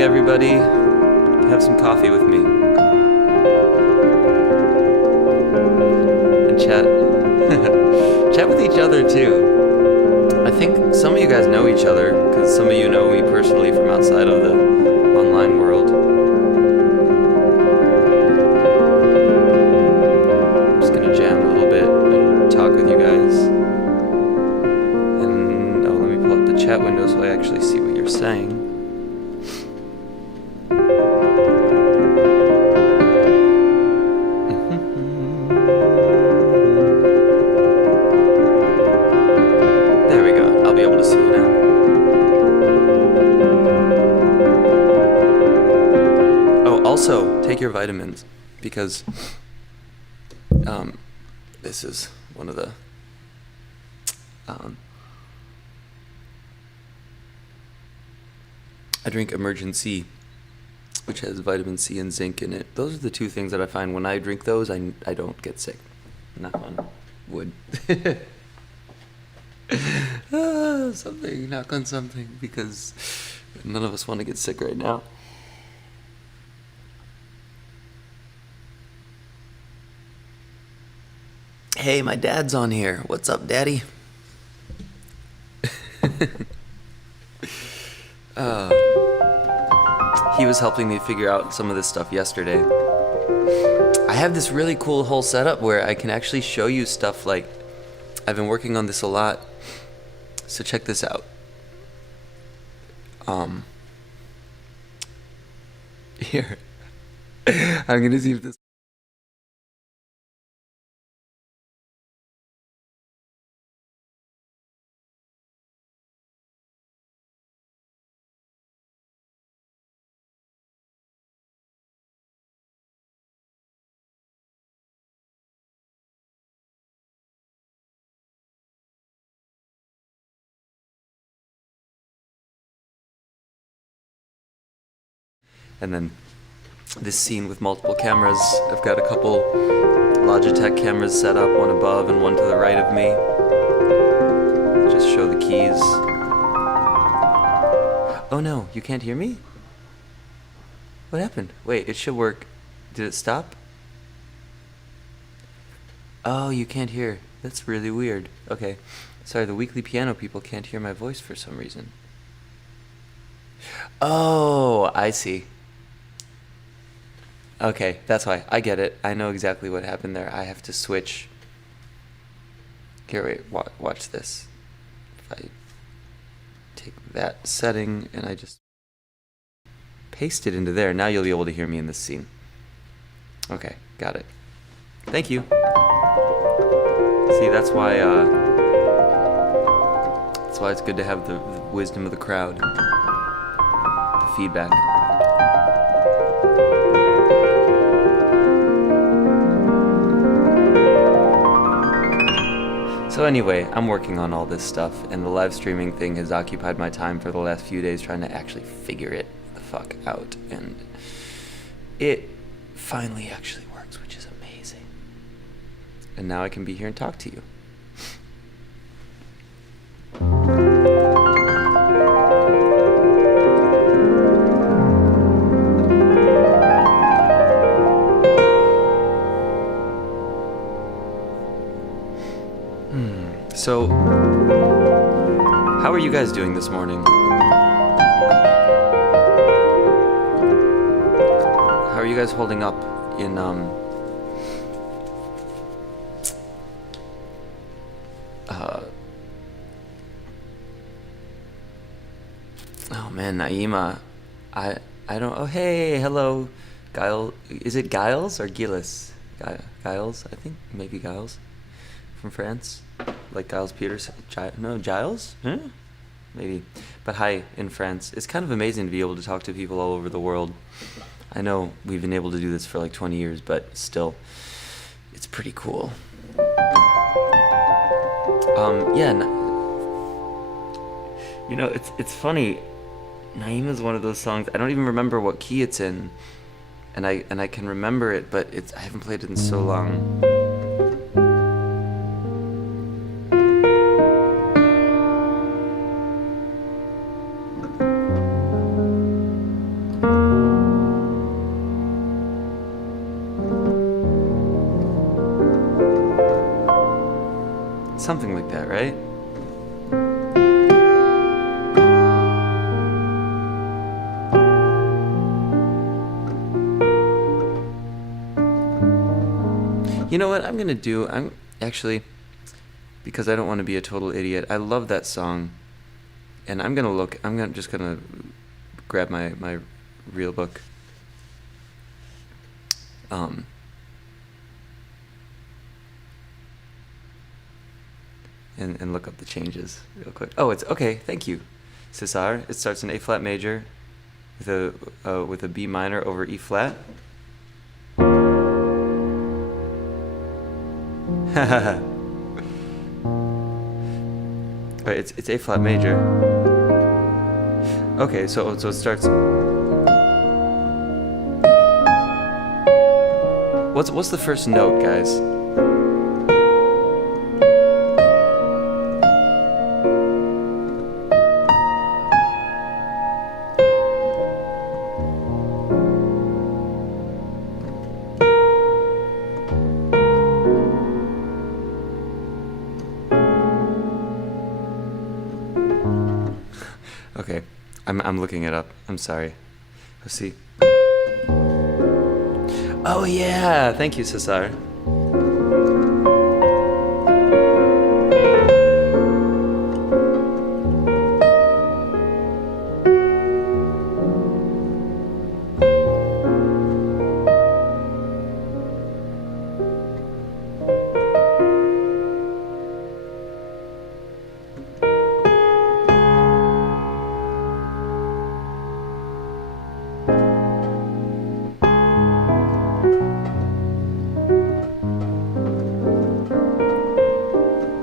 morning, everybody. Have some coffee with me. And chat. Chat with each other, too. I think some of you guys know each other, because some of you know me personally from outside of the online world. I'm just gonna jam a little bit and talk with you guys. And let me pull up the chat window so I actually see what you're saying. There we go. I'll be able to see you now. Oh, also, take your vitamins, because this is one of the I drink Emergency, which has vitamin C and zinc in it. Those are the two things that I find when I drink those, I don't get sick. Knock on wood. Knock on something, because none of us want to get sick right now. Hey, my dad's on here. What's up, Daddy? He was helping me figure out some of this stuff yesterday. I have this really cool whole setup where I can actually show you stuff. Like, I've been working on this a lot. So check this out. Here. I'm gonna see if this... And then this scene with multiple cameras. I've got a couple Logitech cameras set up, one above and one to the right of me. Just show the keys. Oh no, you can't hear me? What happened? Wait, it should work. Did it stop? Oh, you can't hear. That's really weird. Okay. Sorry, the weekly piano people can't hear my voice for some reason. Oh, I see. Okay, that's why. I get it. I know exactly what happened there. I have to switch. Here, wait, watch this. If I take that setting and I just paste it into there, now you'll be able to hear me in this scene. Okay, got it. Thank you. See, that's why it's good to have the wisdom of the crowd. The feedback. So anyway, I'm working on all this stuff, and the live streaming thing has occupied my time for the last few days trying to actually figure it the fuck out, and it finally actually works, which is amazing. And now I can be here and talk to you. So, how are you guys doing this morning? How are you guys holding up in, oh man, Naima, I don't, oh hey, hello, Guile, is it Giles or Gilles? Giles, I think, maybe Giles, from France. Like Giles Peters, no, Giles? Huh? Maybe. But hi, in France. It's kind of amazing to be able to talk to people all over the world. I know we've been able to do this for like 20 years, but still, it's pretty cool. Yeah, you know, it's funny. Naima is one of those songs, I don't even remember what key it's in, and I can remember it, but I haven't played it in so long. Something like that, right? You know what I'm gonna do? I'm actually, because I don't want to be a total idiot. I love that song, and I'm just gonna grab my real book. And look up the changes real quick. Oh, it's okay. Thank you, Cesar. It starts in A flat major, with a B minor over E flat. Right, it's A flat major. Okay, so it starts. What's the first note, guys? Okay, I'm looking it up. I'm sorry. Let's see. Oh yeah, thank you, Cesar.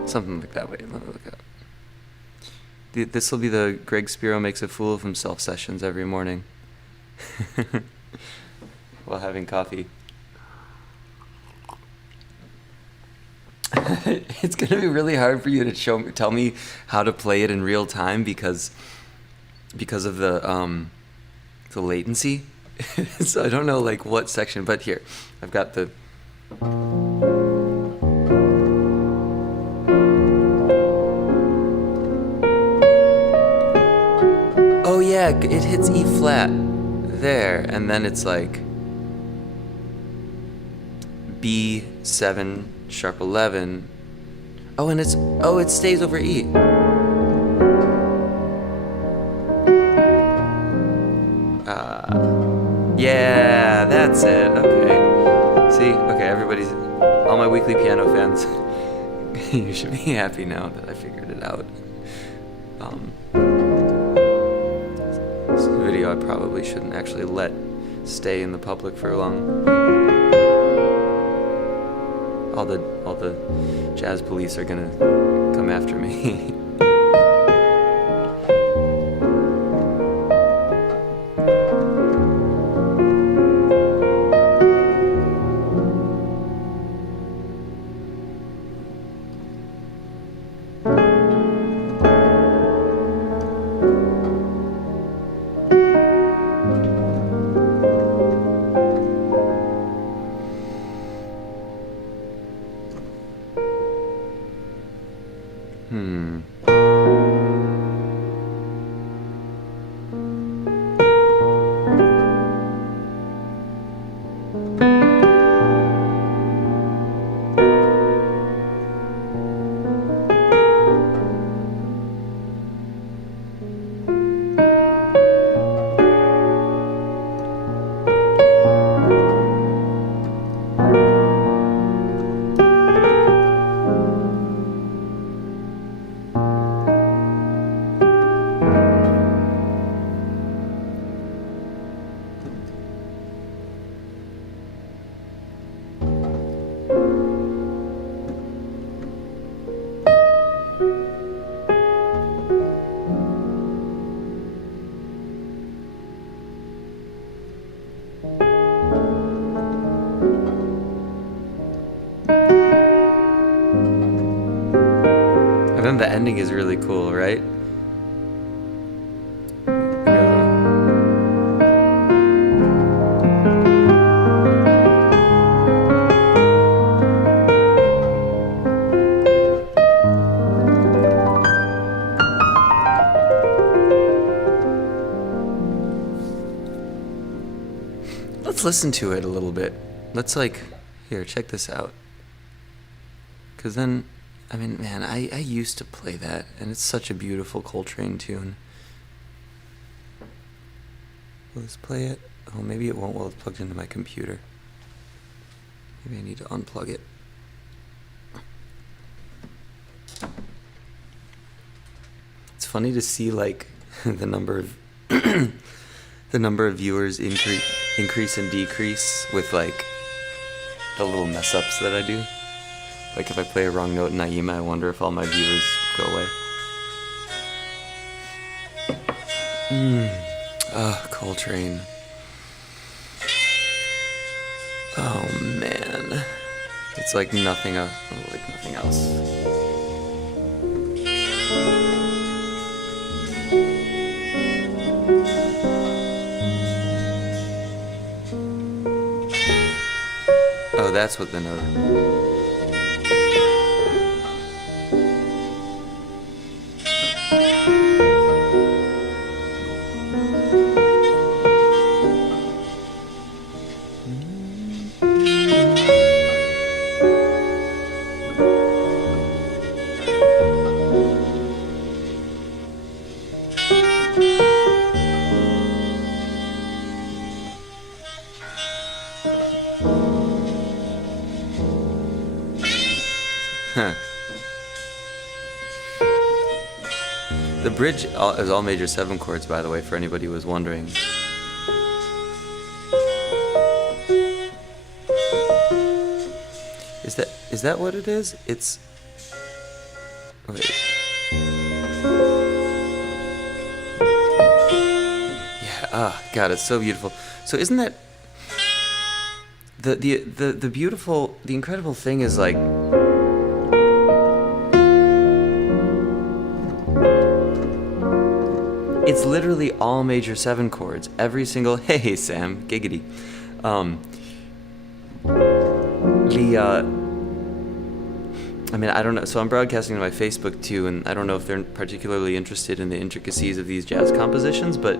Something like that. Wait, let me look it up. This will be the Greg Spiro makes a fool of himself sessions every morning while having coffee. It's gonna be really hard for you to tell me how to play it in real time because of the latency. So I don't know like what section, but here I've got the. Oh yeah, it hits E flat there, and then it's like B7 sharp 11. Oh, and it stays over E. Yeah, that's it. Okay. See, okay, all my weekly piano fans, you should be happy now that I figured it out. This is a video I probably shouldn't actually let stay in the public for long. All the jazz police are gonna come after me. And then the ending is really cool, right? listen to it a little bit. Let's here, check this out. Because then, I mean, man, I used to play that, and it's such a beautiful Coltrane tune. Will this play it? Oh, maybe it won't while it's plugged into my computer. Maybe I need to unplug it. It's funny to see the number of the number of viewers increase and decrease with the little mess ups that I do. Like if I play a wrong note in Naima, I wonder if all my viewers go away. Coltrane. Oh man, it's like nothing else. Oh, that's what the note. The bridge is all major 7 chords, by the way, for anybody who was wondering. Is that what it is? It's... Wait. Yeah, God, it's so beautiful. So isn't that... The beautiful, the incredible thing is it's literally all major 7 chords. Every single... Hey, Sam. Giggity. I mean, I don't know. So I'm broadcasting to my Facebook, too, and I don't know if they're particularly interested in the intricacies of these jazz compositions, but...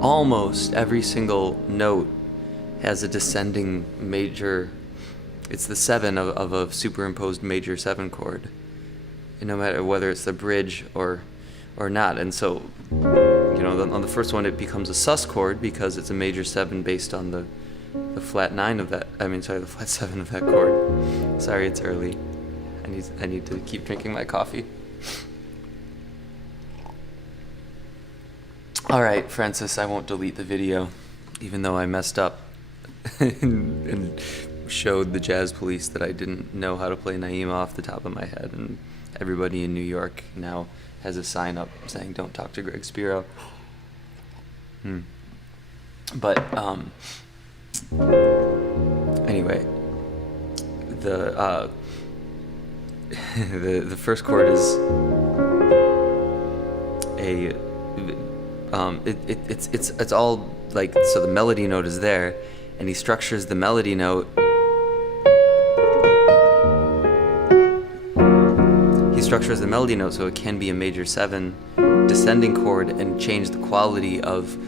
almost every single note has a descending major. It's the 7 of a superimposed major 7 chord, no matter whether it's the bridge or not. And so, on the first one it becomes a sus chord because it's a major 7 based on the flat 9 of that. The flat 7 of that chord. Sorry, it's early. I need to keep drinking my coffee. All right, Francis, I won't delete the video, even though I messed up and showed the jazz police that I didn't know how to play Naima off the top of my head, and everybody in New York now has a sign up saying "Don't talk to Greg Spiro." But anyway, the first chord is a it's all so the melody note is there, and he structures the melody note. He structures the melody note so it can be a major 7 descending chord and change the quality of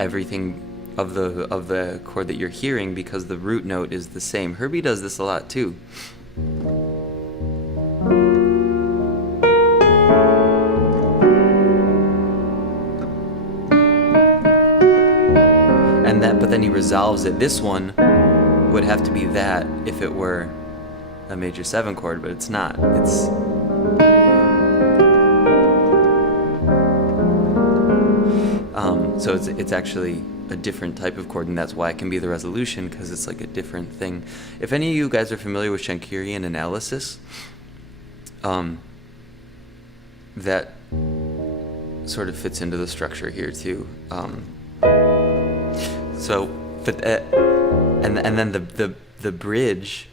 everything of the chord that you're hearing because the root note is the same. Herbie does this a lot too. But then he resolves it. This one would have to be that if it were a major 7 chord, but it's not. So it's actually a different type of chord, and that's why it can be the resolution, because it's like a different thing. If any of you guys are familiar with Schenkerian analysis, that sort of fits into the structure here too. So, but and then the bridge.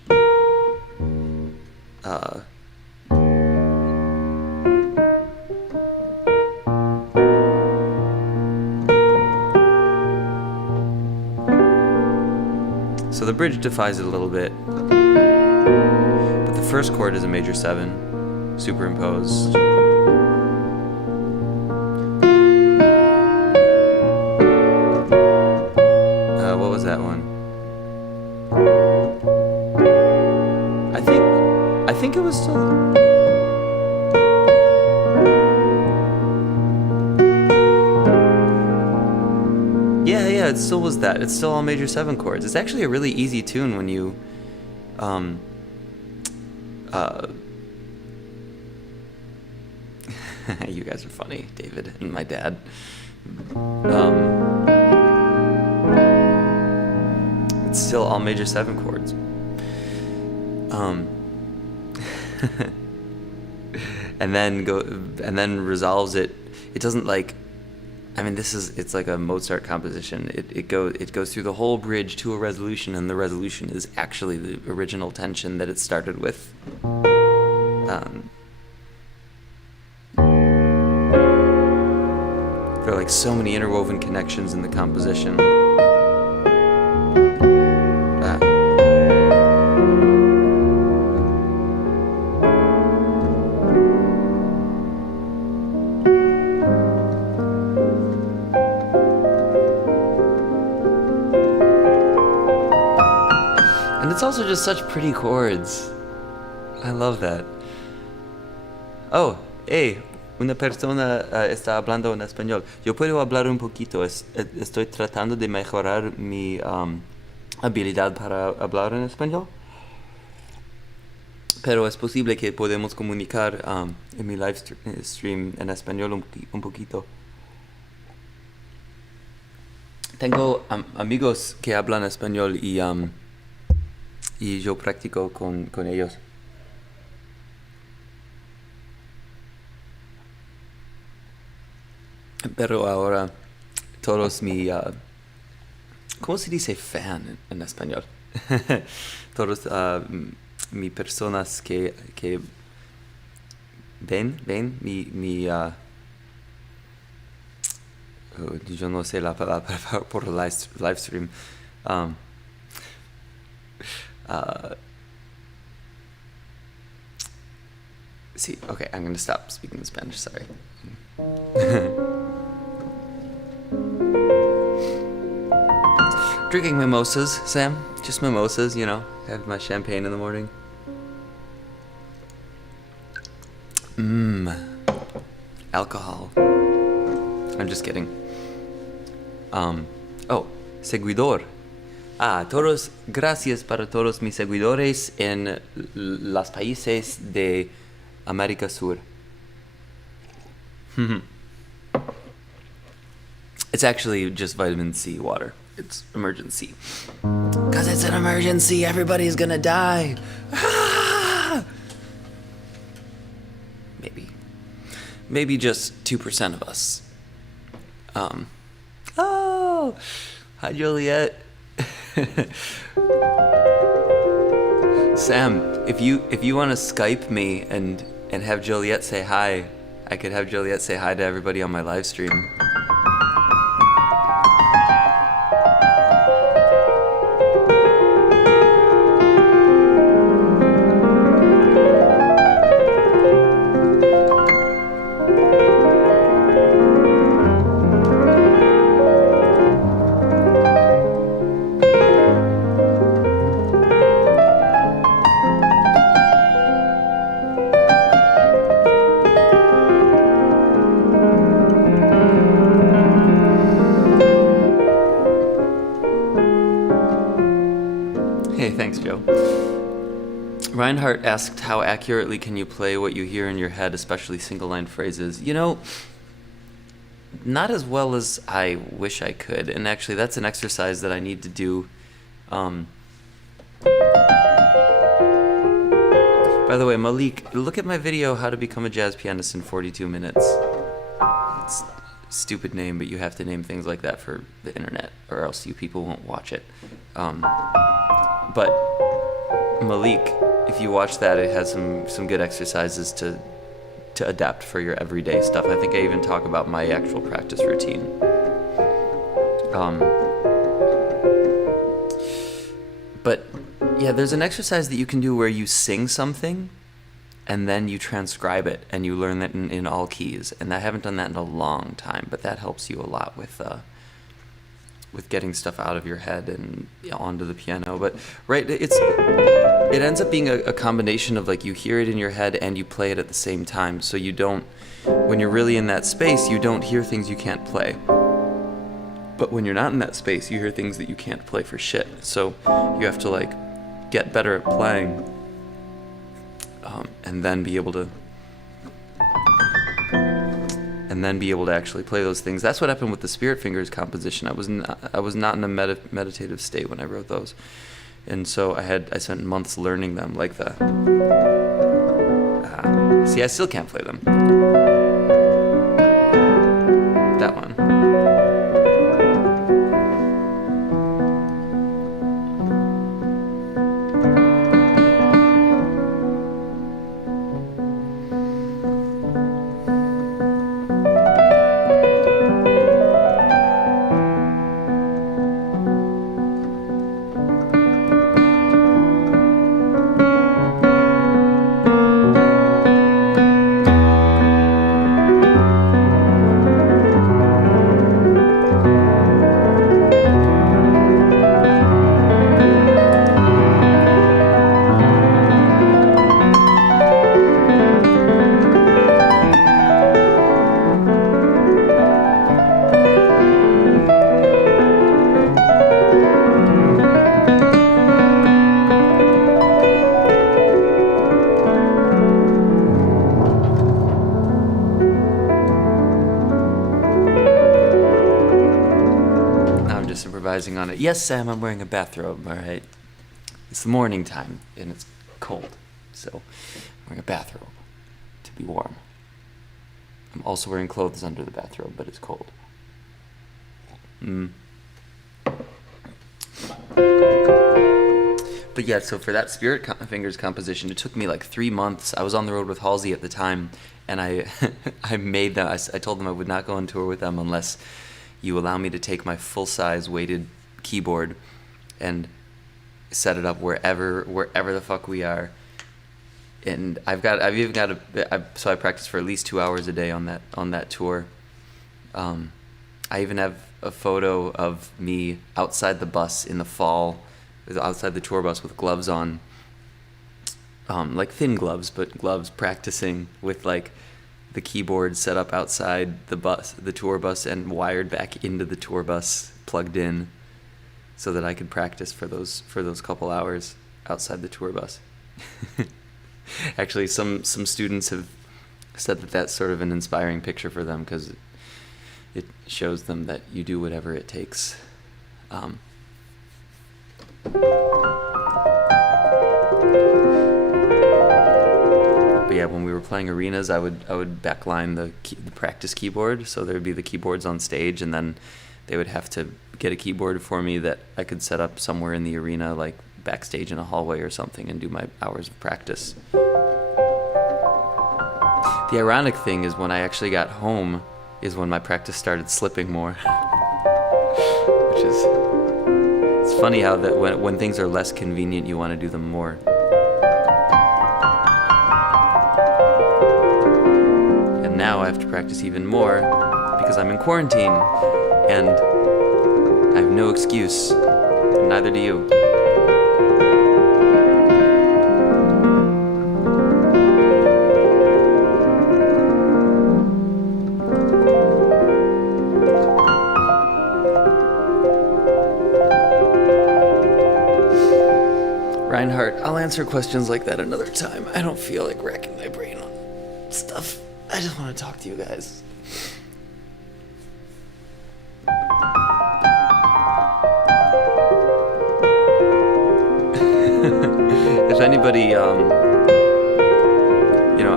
So the bridge defies it a little bit, first chord is a major 7, superimposed. What was that one? I think it was still. Yeah, it still was that. It's still all major 7 chords. It's actually a really easy tune when you, you guys are funny, David and my dad. It's still all major 7 chords. And then resolves it. It doesn't like. I mean, it's like a Mozart composition. It goes through the whole bridge to a resolution, and the resolution is actually the original tension that it started with. There are like so many interwoven connections in the composition. It's also just such pretty chords. I love that. Oh, hey, una persona está hablando en español. Yo puedo hablar un poquito. Estoy tratando de mejorar mi habilidad para hablar en español. Pero es posible que podemos comunicar en mi live stream en español un poquito. Tengo amigos que hablan español y yo practico con ellos. Pero ahora todos ¿cómo se dice fan en español? Todos mis personas que ven yo no sé la palabra por live stream. See, okay, I'm gonna stop speaking Spanish, sorry. Drinking mimosas, Sam. Just mimosas, you know. Have my champagne in the morning. Alcohol. I'm just kidding. Seguidor. Todos, gracias para todos mis seguidores en los países de América Sur. It's actually just vitamin C water. It's emergency. 'Cause it's an emergency, everybody's gonna die. Maybe just 2% of us. Hi Juliet. Sam, if you want to Skype me and have Juliet say hi, I could have Juliet say hi to everybody on my live stream. Reinhardt asked, how accurately can you play what you hear in your head, especially single-line phrases? You know, not as well as I wish I could. And actually, that's an exercise that I need to do. By the way, Malik, look at my video, How to Become a Jazz Pianist in 42 Minutes. It's a stupid name, but you have to name things like that for the internet, or else you people won't watch it. But Malik, if you watch that, it has some good exercises to adapt for your everyday stuff. I think I even talk about my actual practice routine. But Yeah, there's an exercise that you can do where you sing something and then you transcribe it and you learn that in all keys. And I haven't done that in a long time, but that helps you a lot with getting stuff out of your head and onto the piano. But right, it ends up being a combination of like you hear it in your head and you play it at the same time. So you don't, when you're really in that space, you don't hear things you can't play. But when you're not in that space, you hear things that you can't play for shit. So you have to like get better at playing, and then be able to actually play those things. That's what happened with the Spirit Fingers composition. I was not in a meditative state when I wrote those, and so I spent months learning them, like the. See, I still can't play them. That one. On it. Yes, Sam, I'm wearing a bathrobe, all right? It's the morning time, and it's cold, so I'm wearing a bathrobe to be warm. I'm also wearing clothes under the bathrobe, but it's cold. But yeah, so for that Spirit Fingers composition, it took me like 3 months. I was on the road with Halsey at the time, and I made them. I told them I would not go on tour with them unless you allow me to take my full-size weighted keyboard and set it up wherever the fuck we are. And I've even got so I practice for at least 2 hours a day on that tour. I even have a photo of me outside the bus in the fall, outside the tour bus with gloves on, like thin gloves, but gloves, practicing with like the keyboard set up outside the tour bus, and wired back into the tour bus, plugged in, so that I could practice for those couple hours outside the tour bus. Actually, some students have said that that's sort of an inspiring picture for them, because it shows them that you do whatever it takes. But yeah, when we were playing arenas, I would backline the practice keyboard, so there would be the keyboards on stage, and then they would have to get a keyboard for me that I could set up somewhere in the arena, like backstage in a hallway or something, and do my hours of practice. The ironic thing is, when I actually got home is when my practice started slipping more. Which is, it's funny how that when things are less convenient, you want to do them more. And now I have to practice even more because I'm in quarantine, and I have no excuse, and neither do you. Reinhardt, I'll answer questions like that another time. I don't feel like racking my brain on stuff. I just want to talk to you guys. If anybody, I'll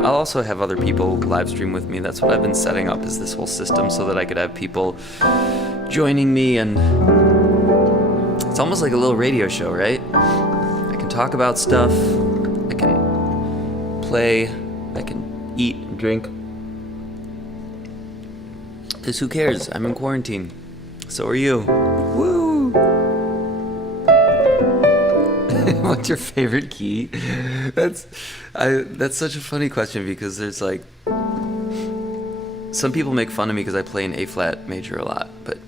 also have other people live stream with me. That's what I've been setting up, is this whole system, so that I could have people joining me, and it's almost like a little radio show, right? I can talk about stuff, I can play, I can eat, drink. Because who cares? I'm in quarantine. So are you. Woo! What's your favorite key? That's that's such a funny question because there's like some people make fun of me because I play an A flat major a lot, but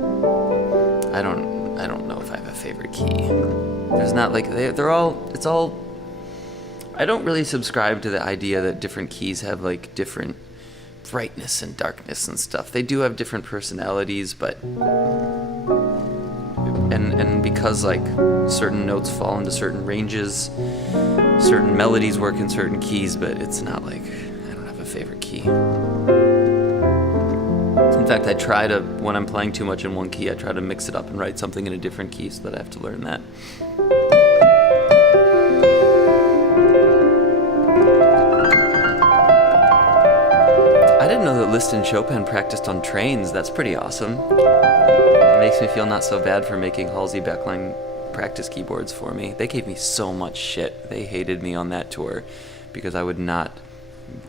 I don't know if I have a favorite key. There's not like they're all it's all I don't really subscribe to the idea that different keys have like different brightness and darkness and stuff. They do have different personalities, but and because like certain notes fall into certain ranges, certain melodies work in certain keys, but it's not like I don't have a favorite key. In fact, I try to, when I'm playing too much in one key, I try to mix it up and write something in a different key so that I have to learn that. I didn't know that Liszt and Chopin practiced on trains. That's pretty awesome. It makes me feel not so bad for making Halsey Beckline practice keyboards for me. They gave me so much shit. They hated me on that tour because I would not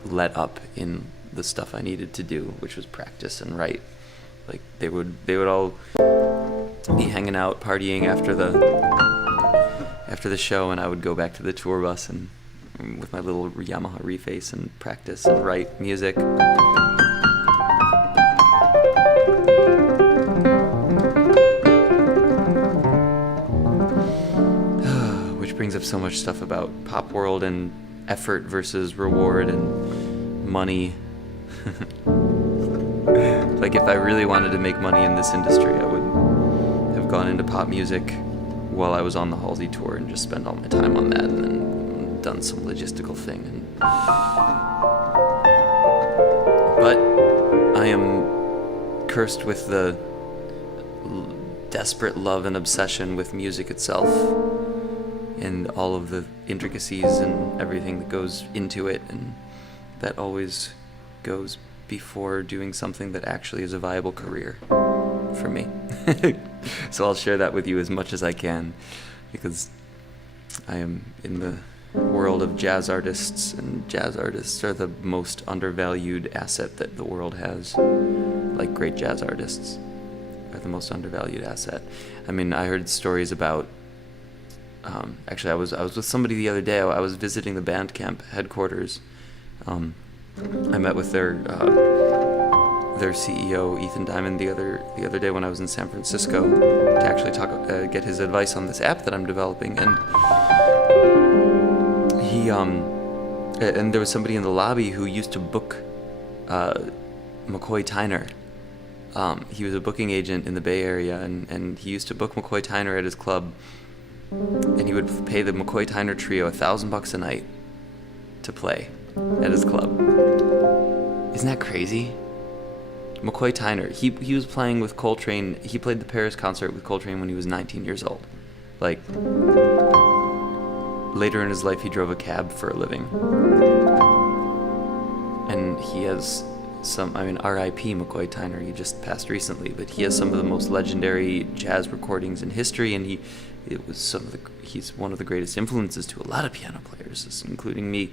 let up in the stuff I needed to do, which was practice and write. Like they would all be hanging out, partying after the show, and I would go back to the tour bus and with my little Yamaha Reface and practice and write music. Which brings up so much stuff about pop world and effort versus reward and money. Like if I really wanted to make money in this industry, I would have gone into pop music while I was on the Halsey tour and just spend all my time on that and then done some logistical thing. But I am cursed with the desperate love and obsession with music itself and all of the intricacies and everything that goes into it, and that always goes before doing something that actually is a viable career for me. So I'll share that with you as much as I can, because I am in the world of jazz artists, and jazz artists are the most undervalued asset that the world has. Like great jazz artists are the most undervalued asset. I mean, I heard stories about actually I was with somebody the other day. I was visiting the Bandcamp headquarters. I met with their CEO Ethan Diamond the other day when I was in San Francisco to actually get his advice on this app that I'm developing, and he and there was somebody in the lobby who used to book McCoy Tyner. He was a booking agent in the Bay Area, and he used to book McCoy Tyner at his club, and he would pay the McCoy Tyner trio $1,000 a night to play at his club. Isn't that crazy? McCoy Tyner, he was playing with Coltrane. He played the Paris concert with Coltrane when he was 19 years old. Like, later in his life, he drove a cab for a living. And he has R.I.P. McCoy Tyner, he just passed recently, but he has some of the most legendary jazz recordings in history, and he's one of the greatest influences to a lot of piano players, including me.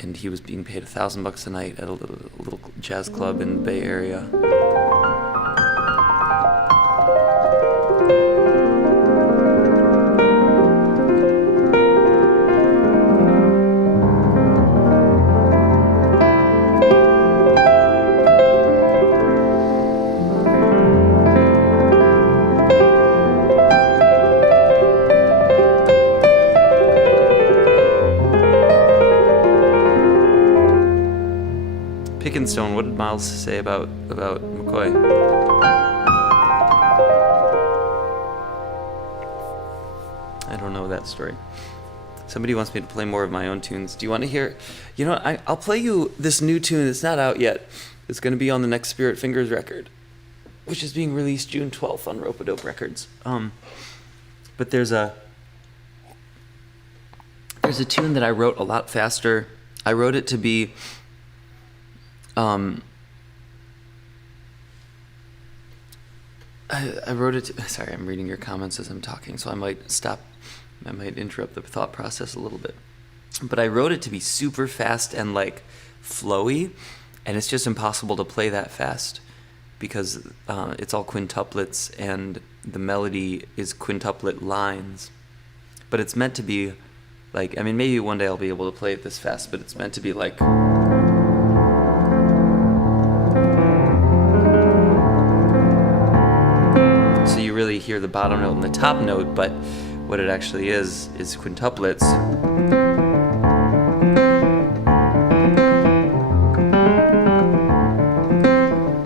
And he was being paid $1,000 a night at a little jazz club in the Bay Area. Stone, what did Miles say about McCoy? I don't know that story. Somebody wants me to play more of my own tunes. Do you want to hear? You know, I'll play you this new tune. It's not out yet. It's going to be on the next Spirit Fingers record, which is being released June 12th on Rope-A-Dope Records. But there's a tune that I wrote a lot faster. I wrote it to be I wrote it to, sorry, I'm reading your comments as I'm talking, so I might interrupt the thought process a little bit. But I wrote it to be super fast and like flowy, and it's just impossible to play that fast because it's all quintuplets and the melody is quintuplet lines. but it's meant to be like, I mean, maybe one day I'll be able to play it this fast, but it's meant to be like, so you really hear the bottom note and the top note, but what it actually is quintuplets.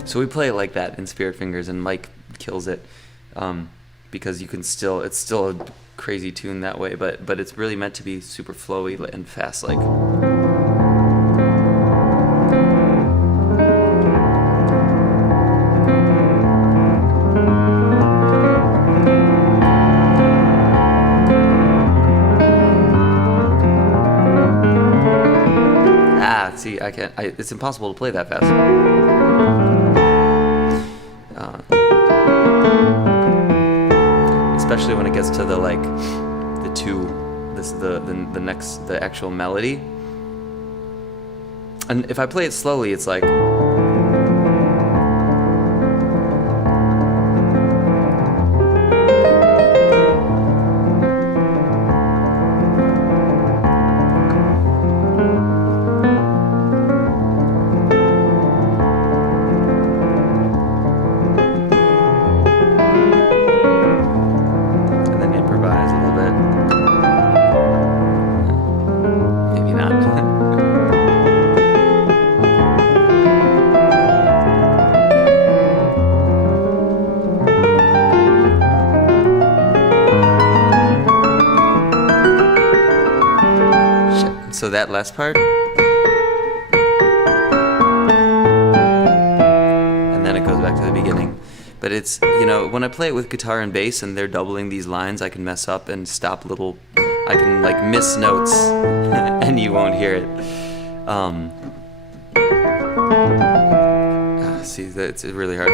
So we play it like that in Spirit Fingers, and Mike kills it, because you can it's still a crazy tune that way, but it's really meant to be super flowy and fast, like. See, I can't. It's impossible to play that fast. Especially when it gets to the the actual melody. And if I play it slowly, it's like. So that last part, and then it goes back to the beginning. But it's, when I play it with guitar and bass and they're doubling these lines, I can mess up and stop I can like miss notes and you won't hear it. See, it's really hard.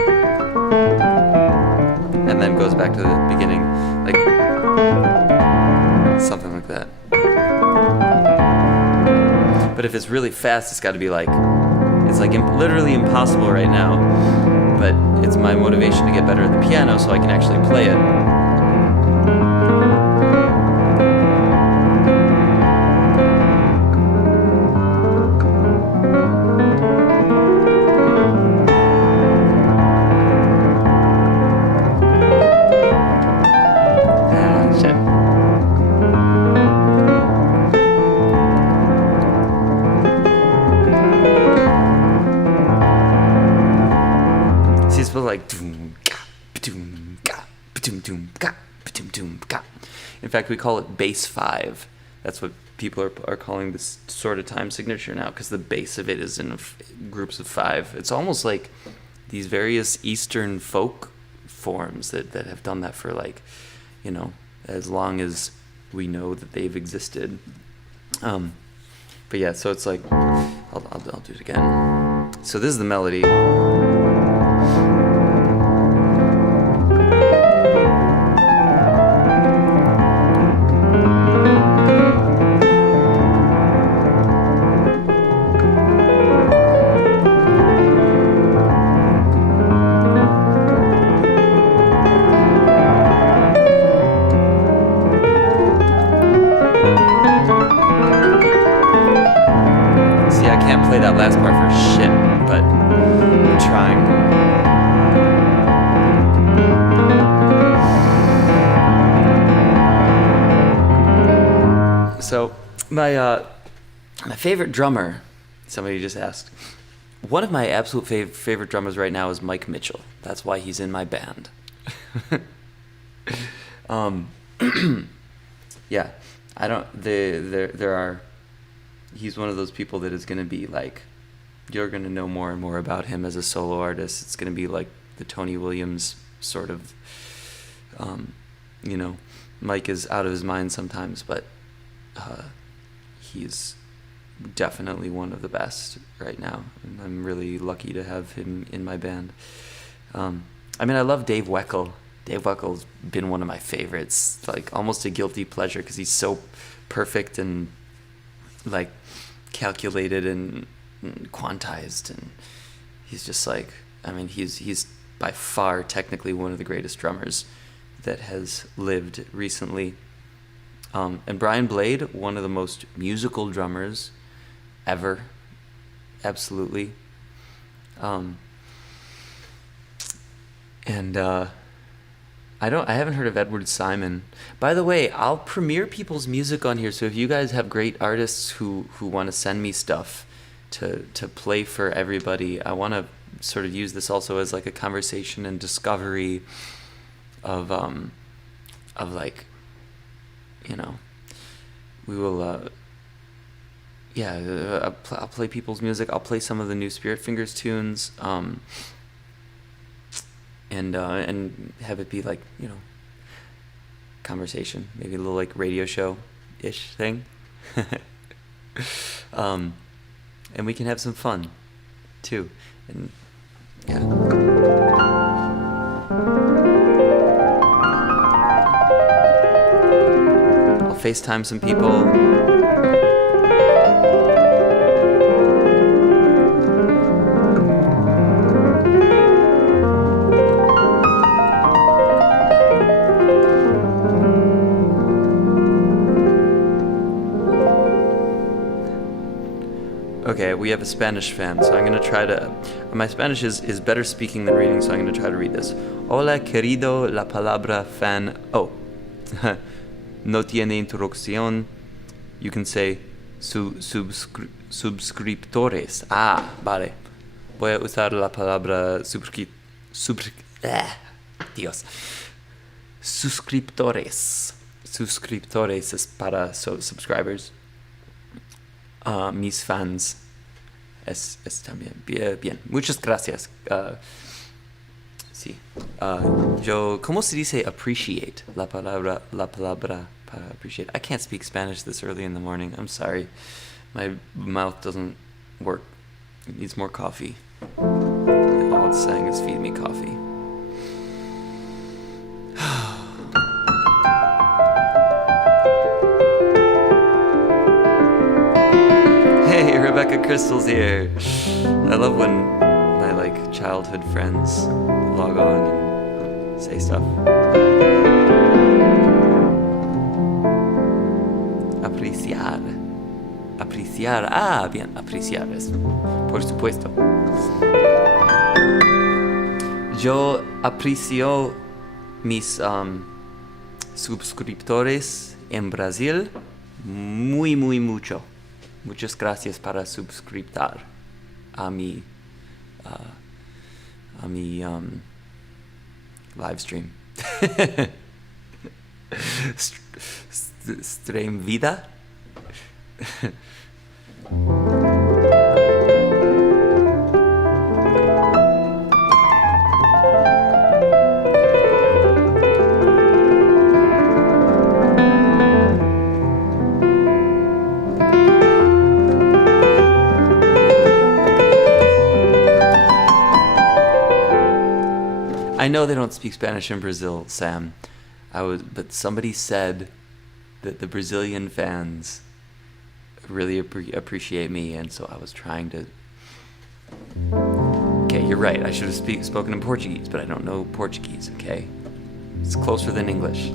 And then goes back to the beginning, like something like that. But if it's really fast, it's got to be like, it's like literally impossible right now, but it's my motivation to get better at the piano so I can actually play it. Like, in fact, we call it bass 5. That's what people are calling this sort of time signature now, because the bass of it is in groups of 5. It's almost like these various Eastern folk forms that have done that for, like, as long as we know that they've existed. But yeah, so it's like, I'll do it again. So this is the melody. Play that last part for shit, but I'm trying. So my favorite drummer, somebody just asked. One of my absolute favorite drummers right now is Mike Mitchell. That's why he's in my band. Yeah, he's one of those people that is going to be like, you're going to know more and more about him as a solo artist. It's going to be like the Tony Williams sort of, Mike is out of his mind sometimes, but he's definitely one of the best right now. And I'm really lucky to have him in my band. I love Dave Weckl. Dave Weckle's been one of my favorites, like almost a guilty pleasure, because he's so perfect and like calculated and quantized, and he's just like, he's by far technically one of the greatest drummers that has lived recently. And Brian Blade, one of the most musical drummers ever, absolutely. And I haven't heard of Edward Simon. By the way, I'll premiere people's music on here. So if you guys have great artists who want to send me stuff to play for everybody, I want to sort of use this also as like a conversation and discovery of like, you know, we will I'll play people's music. I'll play some of the new Spirit Fingers tunes, and have it be like, you know, conversation, maybe a little like radio show ish thing. And we can have some fun too. And yeah. I'll FaceTime some people. Okay, we have a Spanish fan, so I'm going to try to... My Spanish is better speaking than reading, so I'm going to try to read this. Hola, querido, la palabra fan... Oh. No tiene introducción. You can say suscriptores. Ah, vale. Voy a usar la palabra Dios. Suscriptores. Suscriptores es para subscribers. Mis fans es también bien. Muchas gracias. Sí. Yo, ¿cómo se dice appreciate? La palabra para appreciate. I can't speak Spanish this early in the morning. I'm sorry. My mouth doesn't work. It needs more coffee. All it's saying is feed me coffee. Rebecca Crystal's here. I love when my like childhood friends log on and say stuff. Apreciar. Apreciar. Ah, bien, apreciar es. Por supuesto. Yo aprecio mis suscriptores en Brasil muy mucho. Muchas gracias para suscriptar a mi live stream. Stream vida. I know they don't speak Spanish in Brazil, Sam. But somebody said that the Brazilian fans really appreciate me, and so I was trying to... Okay, you're right. I should have spoken in Portuguese, but I don't know Portuguese, okay? It's closer than English.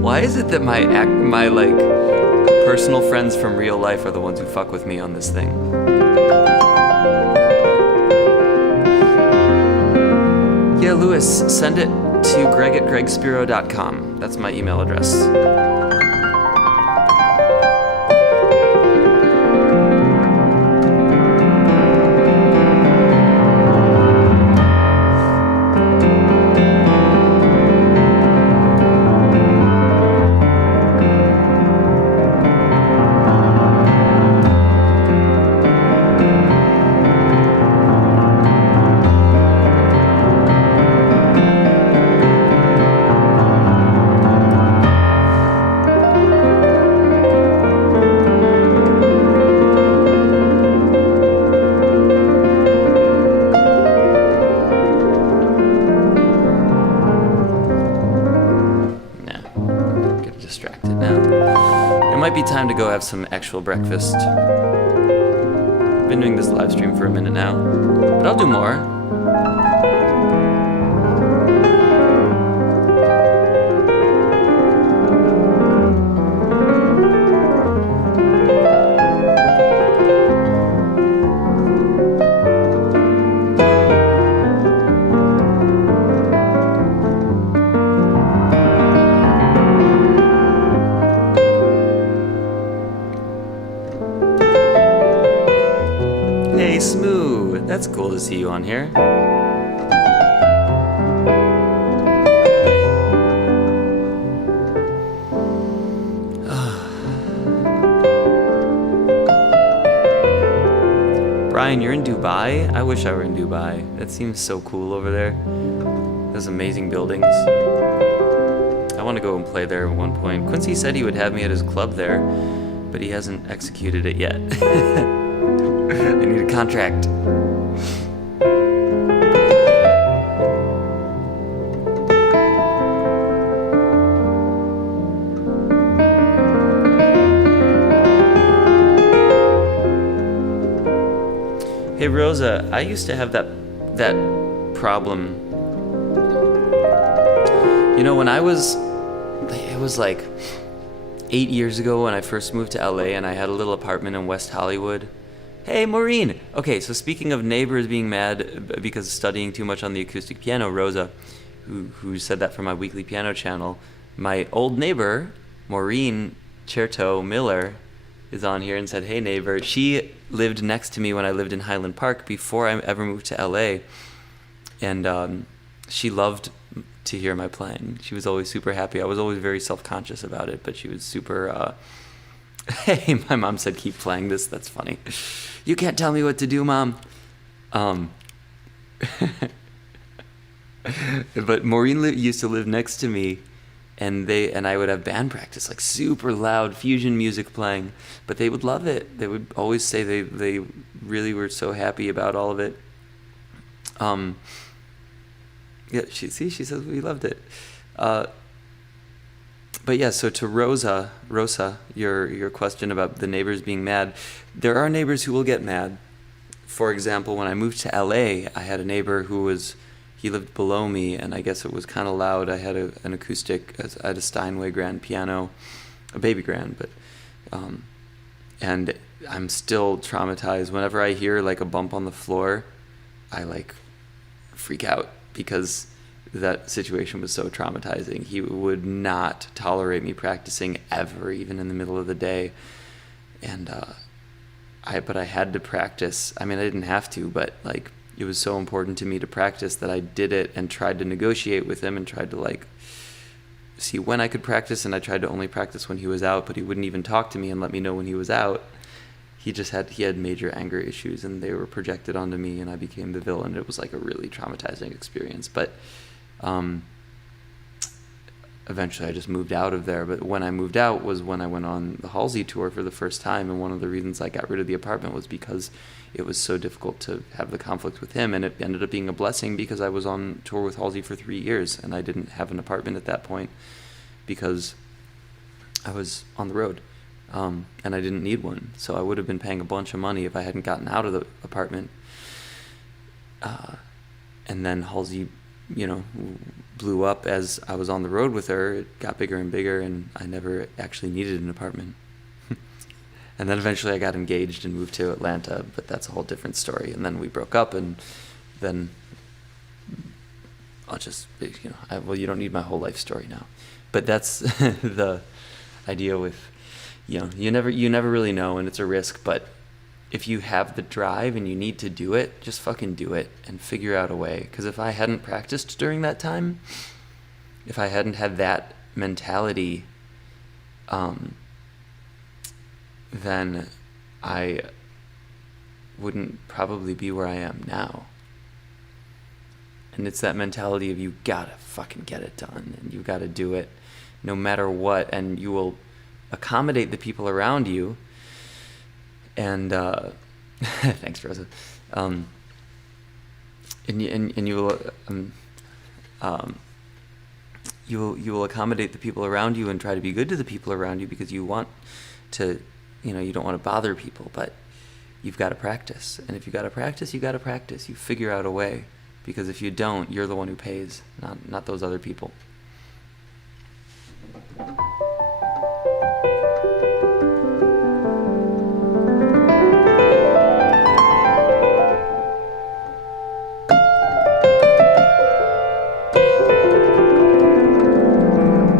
Why is it that my like personal friends from real life are the ones who fuck with me on this thing? Yeah, Lewis, send it to greg@gregspiro.com. That's my email address. Time to go have some actual breakfast. been doing this live stream for a minute now, but I'll do more. Hey, Smooth. That's cool to see you on here. Brian, you're in Dubai? I wish I were in Dubai. That seems so cool over there. Those amazing buildings. I want to go and play there at one point. Quincy said he would have me at his club there, but he hasn't executed it yet. I need a contract. Hey Rosa, I used to have that problem. You know, when it was like 8 years ago when I first moved to LA and I had a little apartment in West Hollywood. Hey Maureen! Okay, so speaking of neighbors being mad because of studying too much on the acoustic piano, Rosa, who said that for my weekly piano channel, my old neighbor, Maureen Cherto Miller, is on here and said, hey neighbor, she lived next to me when I lived in Highland Park before I ever moved to LA, and she loved to hear my playing. She was always super happy. I was always very self-conscious about it, but she was super, hey, my mom said keep playing this, that's funny. You can't tell me what to do, Mom. But Maureen used to live next to me, and I would have band practice, like super loud fusion music playing, but they would love it. They would always say they really were so happy about all of it. Yeah, she says we loved it. But yeah, so to Rosa, your question about the neighbors being mad, there are neighbors who will get mad. For example, when I moved to LA, I had a neighbor he lived below me, and I guess it was kind of loud. I had an acoustic, I had a Steinway grand piano, a baby grand, but, and I'm still traumatized. Whenever I hear like a bump on the floor, I like freak out because that situation was so traumatizing. He would not tolerate me practicing ever, even in the middle of the day. And but I had to practice. I mean, I didn't have to, but like it was so important to me to practice that I did it and tried to negotiate with him and tried to like see when I could practice, and I tried to only practice when he was out, but he wouldn't even talk to me and let me know when he was out. He had major anger issues, and they were projected onto me, and I became the villain. It was like a really traumatizing experience, but eventually I just moved out of there. But when I moved out was when I went on the Halsey tour for the first time, and one of the reasons I got rid of the apartment was because it was so difficult to have the conflict with him, and it ended up being a blessing because I was on tour with Halsey for 3 years, and I didn't have an apartment at that point because I was on the road. And I didn't need one, so I would have been paying a bunch of money if I hadn't gotten out of the apartment. And then Halsey, blew up as I was on the road with her. It got bigger and bigger, and I never actually needed an apartment. And then eventually I got engaged and moved to Atlanta, but that's a whole different story. And then we broke up, and then I'll just, you don't need my whole life story now. But that's the idea with, you never really know, and it's a risk, but if you have the drive and you need to do it, just fucking do it and figure out a way. Because if I hadn't practiced during that time, if I hadn't had that mentality, then I wouldn't probably be where I am now. And it's that mentality of you gotta fucking get it done, and you gotta do it no matter what, and you will accommodate the people around you, and thanks, Rosa. And you will accommodate the people around you and try to be good to the people around you because you want to, you don't want to bother people, but you've got to practice. And if you got to practice, you got to practice. You figure out a way. Because if you don't, you're the one who pays, not those other people.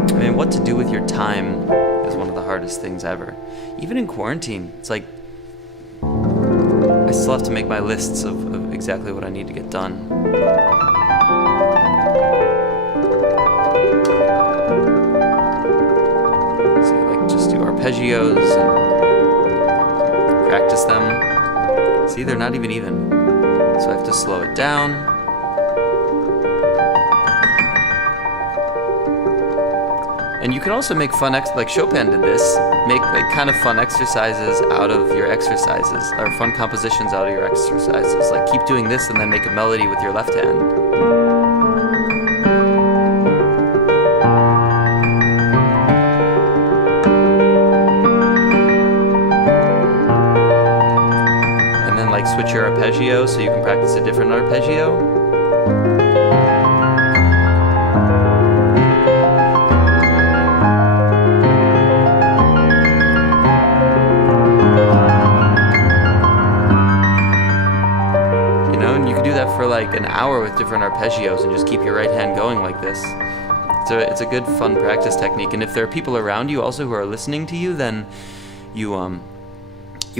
I mean, what to do with your time is one of the hardest things ever. Even in quarantine, it's like I still have to make my lists of exactly what I need to get done. So like just do arpeggios and practice them. See, they're not even. So I have to slow it down. And you can also make fun, like Chopin did this, make like kind of fun exercises out of your exercises, or fun compositions out of your exercises. Like keep doing this and then make a melody with your left hand. And then like switch your arpeggio so you can practice a different arpeggio. For like an hour with different arpeggios and just keep your right hand going like this. So it's a good fun practice technique. And if there are people around you also who are listening to you, then you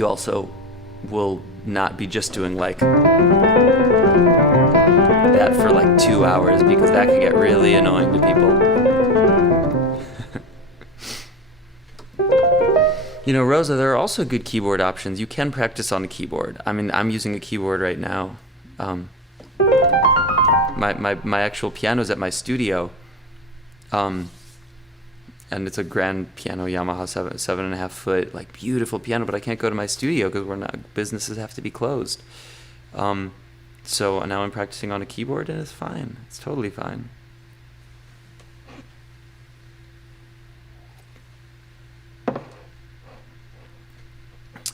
also will not be just doing like that for like 2 hours, because that can get really annoying to people. You know, Rosa, there are also good keyboard options. You can practice on a keyboard. I mean, I'm using a keyboard right now. My actual piano's at my studio, and it's a grand piano, Yamaha 7.5 foot, like beautiful piano. But I can't go to my studio because businesses have to be closed. So now I'm practicing on a keyboard, and it's fine. It's totally fine.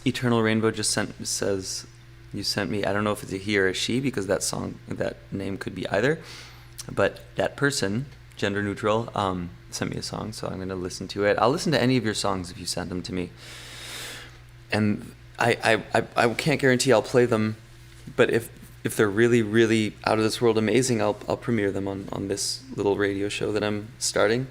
Eternal Rainbow just says. You sent me, I don't know if it's a he or a she, because that name could be either, but that person, gender neutral, sent me a song, so I'm going to listen to it. I'll listen to any of your songs if you send them to me. And I can't guarantee I'll play them, but if they're really, really out of this world amazing, I'll premiere them on this little radio show that I'm starting.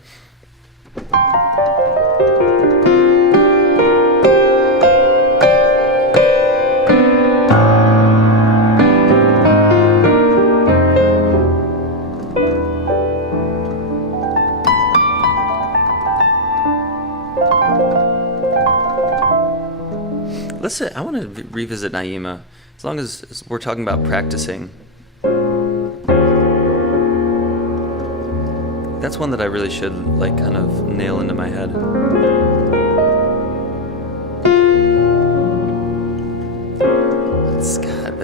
I want to revisit Naima, as long as we're talking about practicing. That's one that I really should like kind of nail into my head. God,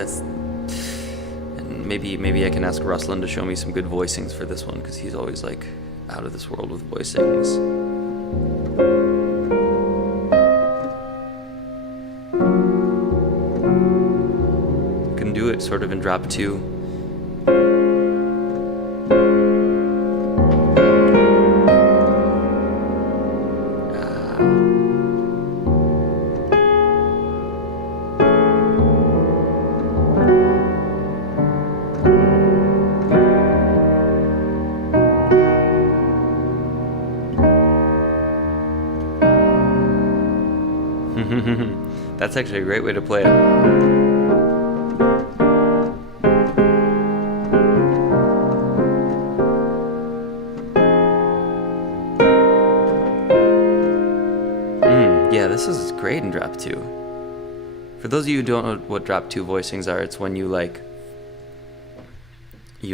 and maybe I can ask Ruslan to show me some good voicings for this one, because he's always like out of this world with voicings. Do it sort of in drop 2. That's actually a great way to play it. This is great in drop 2. For those of you who don't know what drop 2 voicings are, it's when you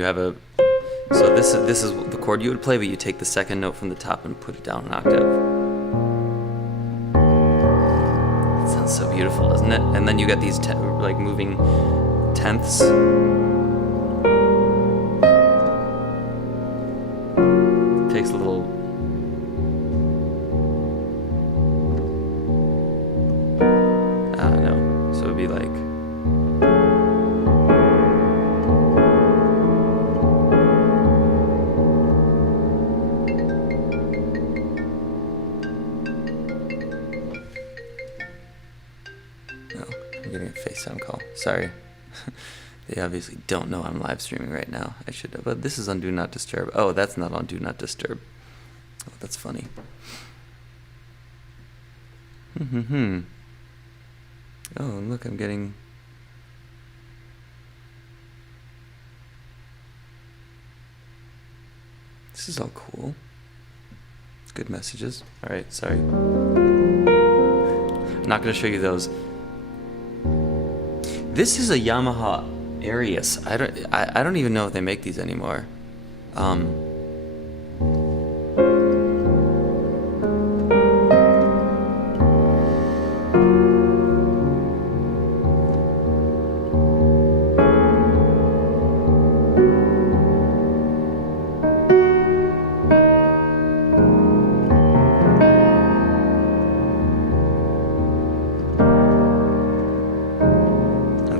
have a, so this is the chord you would play, but you take the second note from the top and put it down an octave. It sounds so beautiful, doesn't it? And then you get these like moving tenths. It takes a little. So it'd be like getting a FaceTime call. Sorry. They obviously don't know I'm live streaming right now. I should have, but this is on Do Not Disturb. Oh, that's not on Do Not Disturb. Oh, that's funny. Oh, look, I'm getting... This is all cool. Good messages. All right, sorry. I'm not going to show you those. This is a Yamaha Arius. I don't even know if they make these anymore.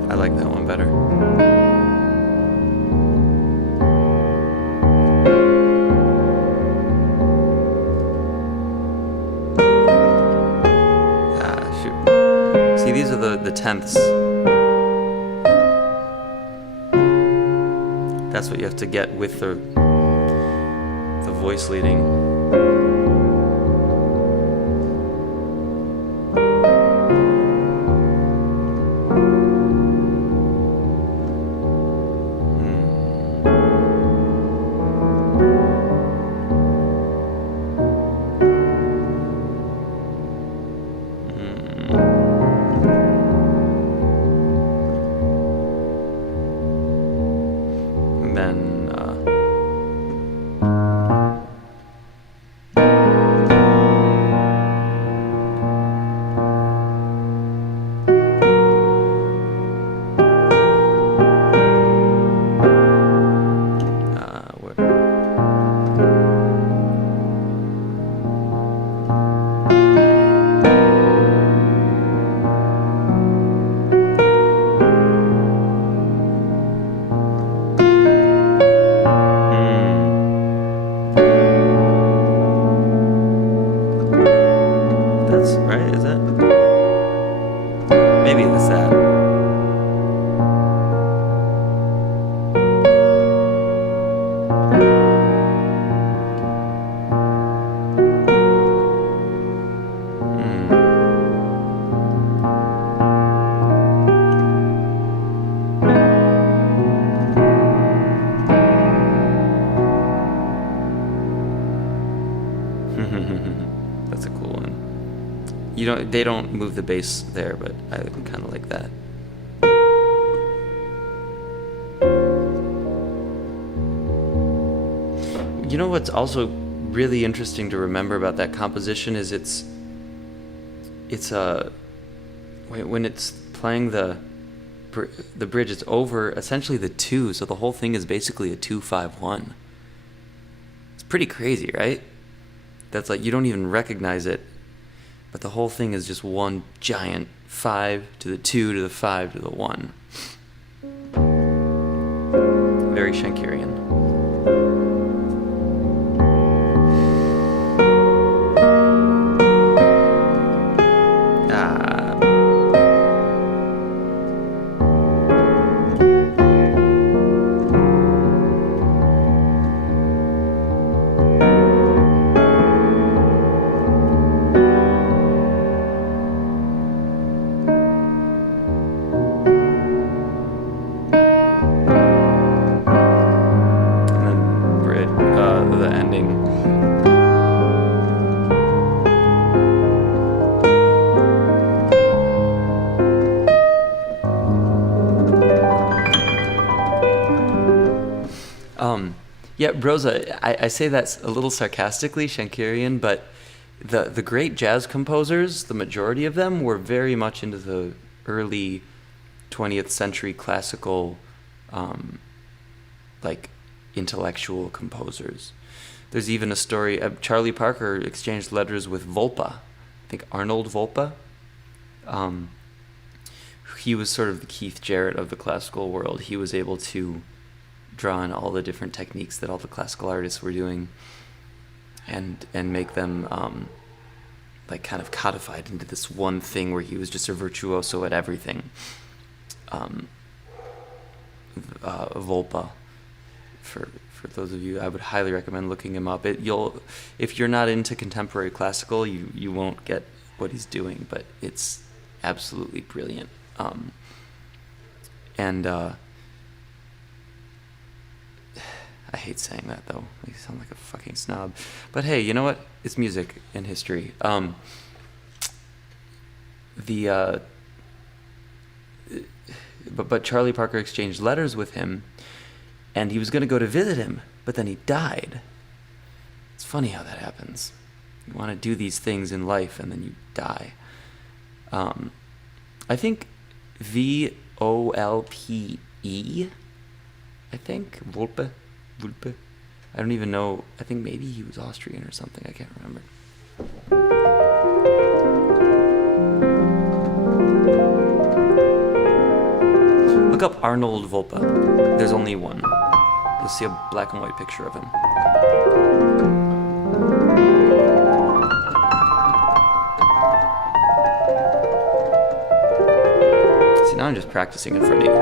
I like that one better. See, these are the tenths. That's what you have to get with the voice leading. That's a cool one. They don't move the bass there, but I kind of like that. You know what's also really interesting to remember about that composition is when it's playing the bridge, it's over essentially the 2, so the whole thing is basically a 2-5-1. It's pretty crazy, right? That's like, you don't even recognize it, but the whole thing is just one giant 5 to the 2 to the 5 to the 1. Very Schenkerian. Yeah, Rosa, I say that a little sarcastically, Schenkerian, but the great jazz composers, the majority of them, were very much into the early 20th century classical, like, intellectual composers. There's even a story, Charlie Parker exchanged letters with Volpa, I think Arnold Volpa. He was sort of the Keith Jarrett of the classical world. He was able to draw on all the different techniques that all the classical artists were doing and make them like kind of codified into this one thing where he was just a virtuoso at everything. Volpa. For those of you, I would highly recommend looking him up. If you're not into contemporary classical, you won't get what he's doing, but it's absolutely brilliant. And I hate saying that though. I sound like a fucking snob. But hey, you know what? It's music and history. But Charlie Parker exchanged letters with him, and he was going to go to visit him, but then he died. It's funny how that happens. You want to do these things in life, and then you die. I think Volpe. I think Volpe. I don't even know. I think maybe he was Austrian or something. I can't remember. Look up Arnold Volpe. There's only one. You'll see a black and white picture of him. See, now I'm just practicing in front of you.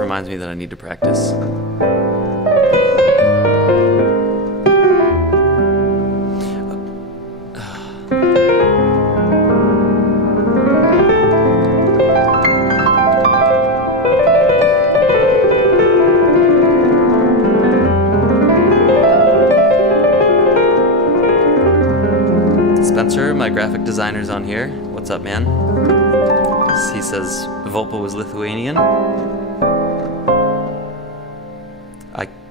Reminds me that I need to practice. Spencer, my graphic designer's on here. What's up, man? He says Volpe was Lithuanian.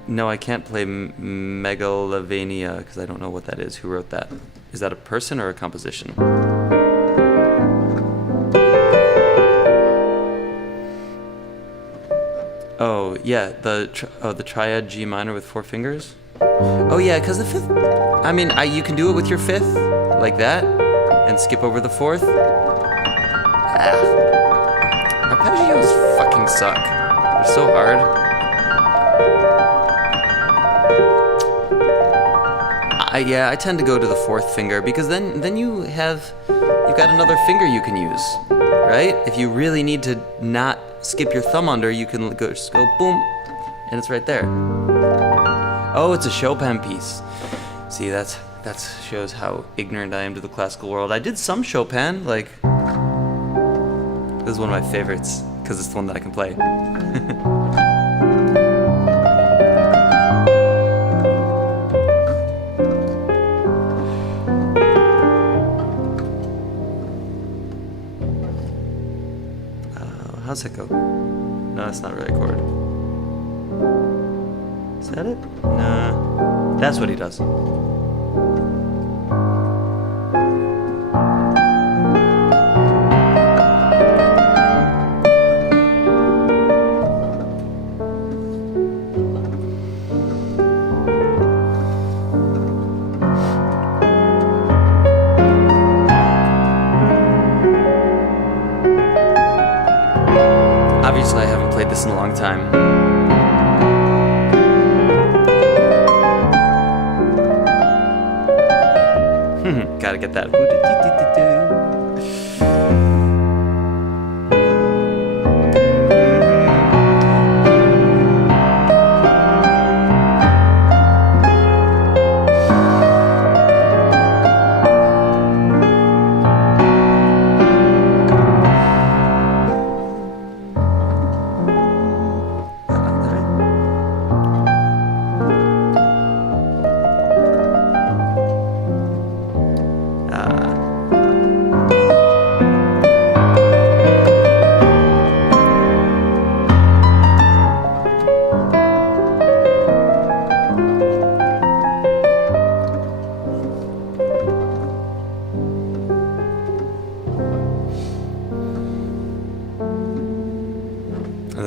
No, I can't play Megalovania because I don't know what that is. Who wrote that? Is that a person or a composition? Oh, yeah, the triad G minor with 4 fingers? Oh, yeah, because the 5th... I mean, you can do it with your 5th, like that, and skip over the 4th. Arpeggios fucking suck. They're so hard. I tend to go to the 4th finger because then you've got another finger you can use, right? If you really need to not skip your thumb under, you can just go boom, and it's right there. Oh, it's a Chopin piece. See, that shows how ignorant I am to the classical world. I did some Chopin, like this is one of my favorites because it's the one that I can play. How's it go? No, that's not really a chord. Is that it? Nah. That's what he does. Obviously, I haven't played this in a long time. Gotta get that.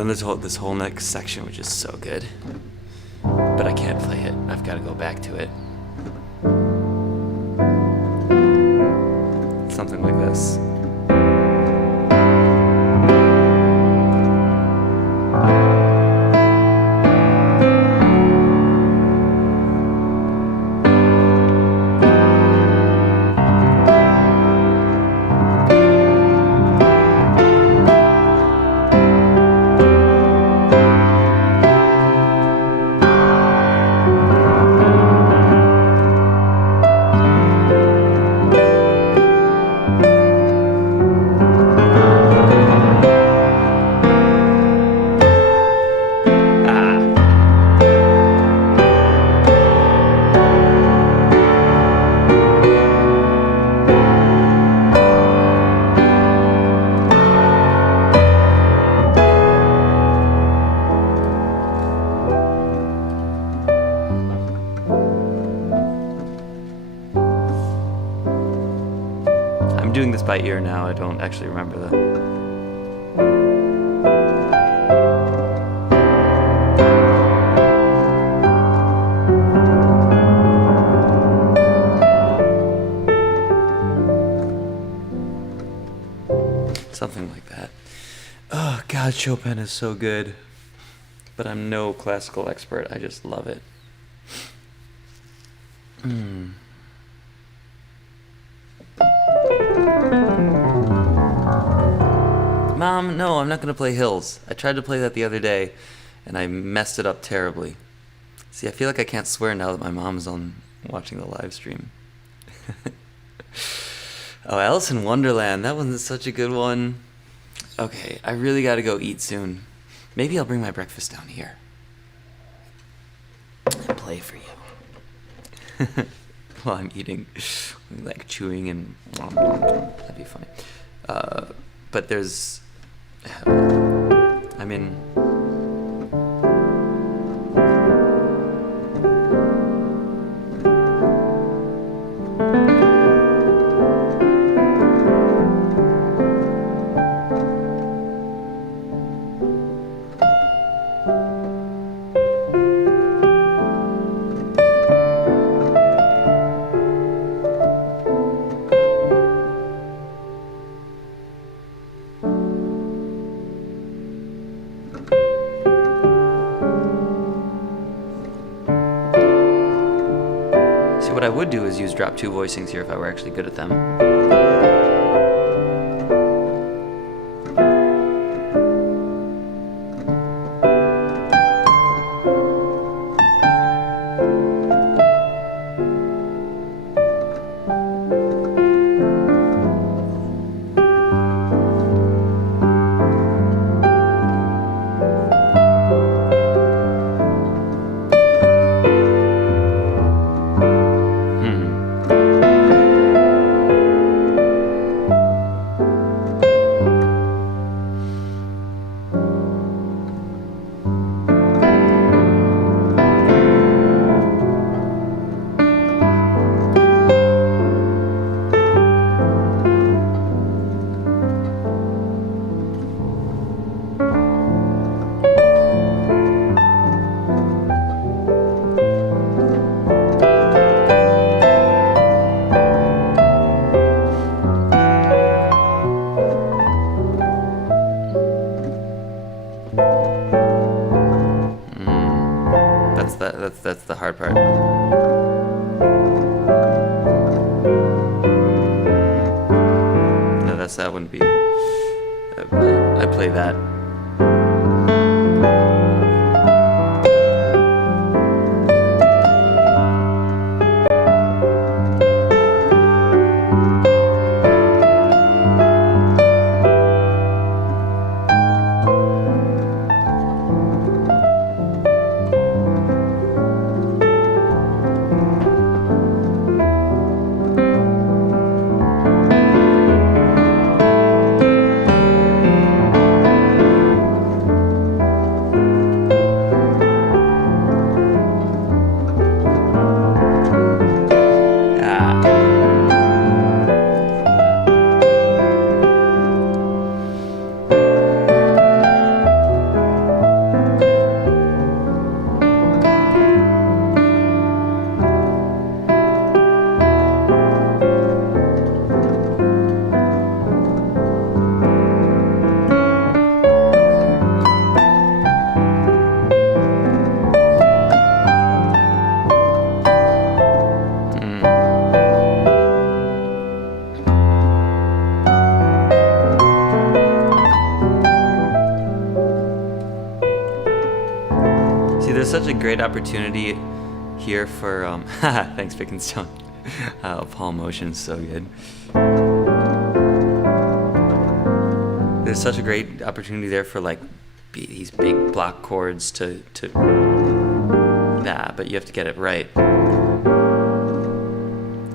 this whole next section, which is so good. But I can't play it. I've got to go back to it. Something like this. I'm doing this by ear now. I don't actually remember that. Something like that. Oh, God, Chopin is so good. But I'm no classical expert. I just love it. Mom, no, I'm not going to play Hills. I tried to play that the other day, and I messed it up terribly. See, I feel like I can't swear now that my mom's on watching the live stream. Oh, Alice in Wonderland. That one's such a good one. Okay, I really got to go eat soon. Maybe I'll bring my breakfast down here and play for you. While I'm eating, like chewing and... That'd be funny. But there's... I'm in... What I would do is use drop 2 voicings here if I were actually good at them. That's the hard part. No, that wouldn't be. I play that. there's such a great opportunity here for thanks Pickenstone. Paul Motion's so good. There's such a great opportunity there for like these big block chords to but you have to get it right.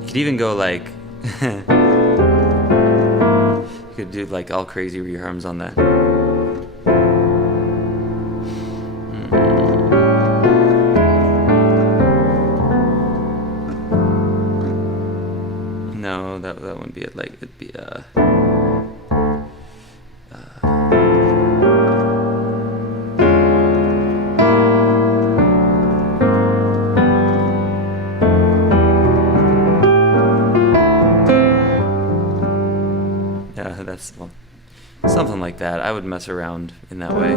You could even go like you could do like all crazy reharms on that. No, that wouldn't be it. Like it'd be well, something like that. I would mess around in that way.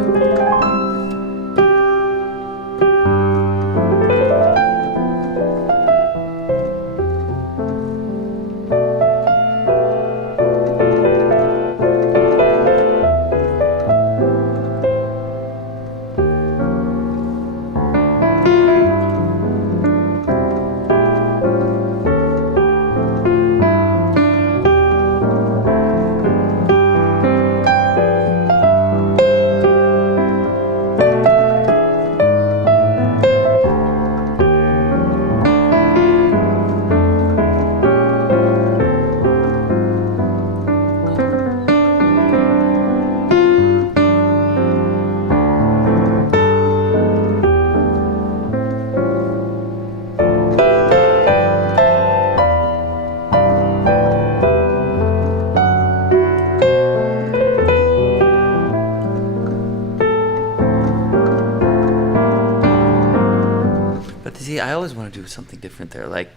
See, I always want to do something different there, like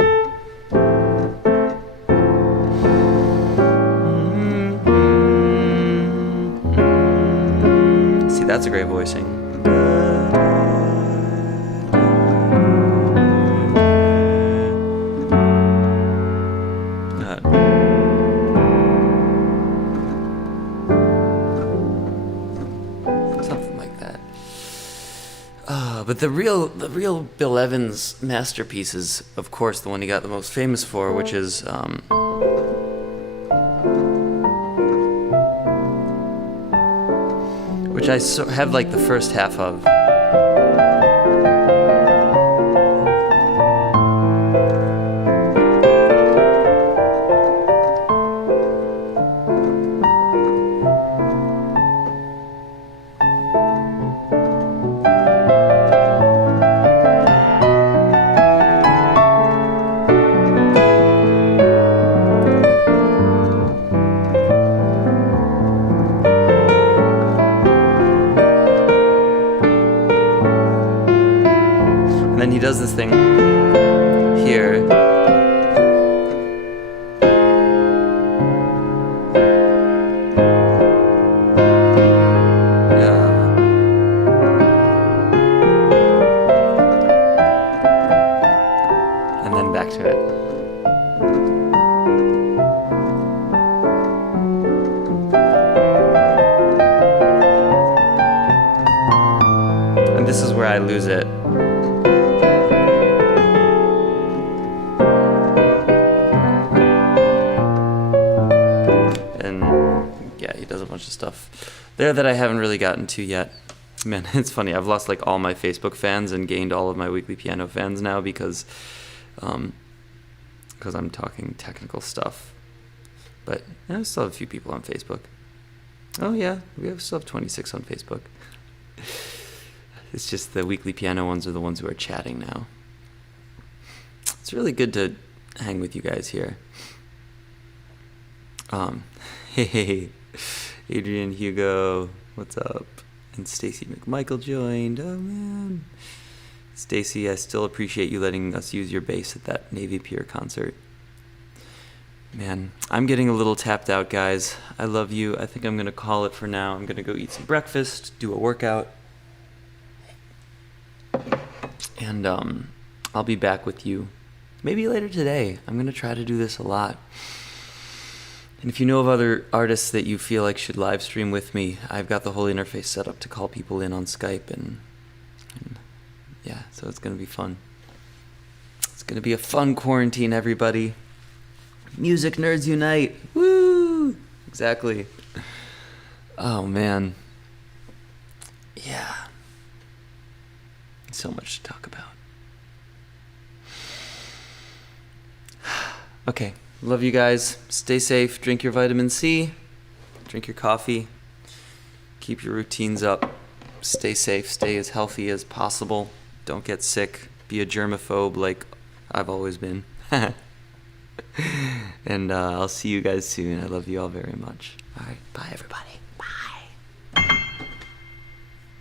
see, that's a great voicing. Something like that. But the real Bill Evans masterpiece is, of course, the one he got the most famous for, which is which I have like the first half of. Then he does this thing here. And then back to it. And this is where I lose it. He does a bunch of stuff there that I haven't really gotten to yet. Man, it's funny. I've lost like all my Facebook fans and gained all of my Weekly Piano fans now because I'm talking technical stuff. But I still have a few people on Facebook. Oh yeah, we still have 26 on Facebook. It's just the Weekly Piano ones are the ones who are chatting now. It's really good to hang with you guys here. Hey, Adrian Hugo, what's up? And Stacy McMichael joined. Oh man, Stacy, I still appreciate you letting us use your bass at that Navy Pier concert. Man, I'm getting a little tapped out, guys. I love you. I think I'm gonna call it for now. I'm gonna go eat some breakfast, do a workout, and I'll be back with you maybe later today. I'm gonna try to do this a lot. And if you know of other artists that you feel like should live stream with me, I've got the whole interface set up to call people in on Skype and Yeah, so it's gonna be fun. It's gonna be a fun quarantine, everybody. Music nerds unite! Woo! Exactly. Oh man. Yeah. So much to talk about. Okay. Love you guys. Stay safe. Drink your vitamin C. Drink your coffee. Keep your routines up. Stay safe. Stay as healthy as possible. Don't get sick. Be a germaphobe like I've always been. And I'll see you guys soon. I love you all very much. All right. Bye, everybody.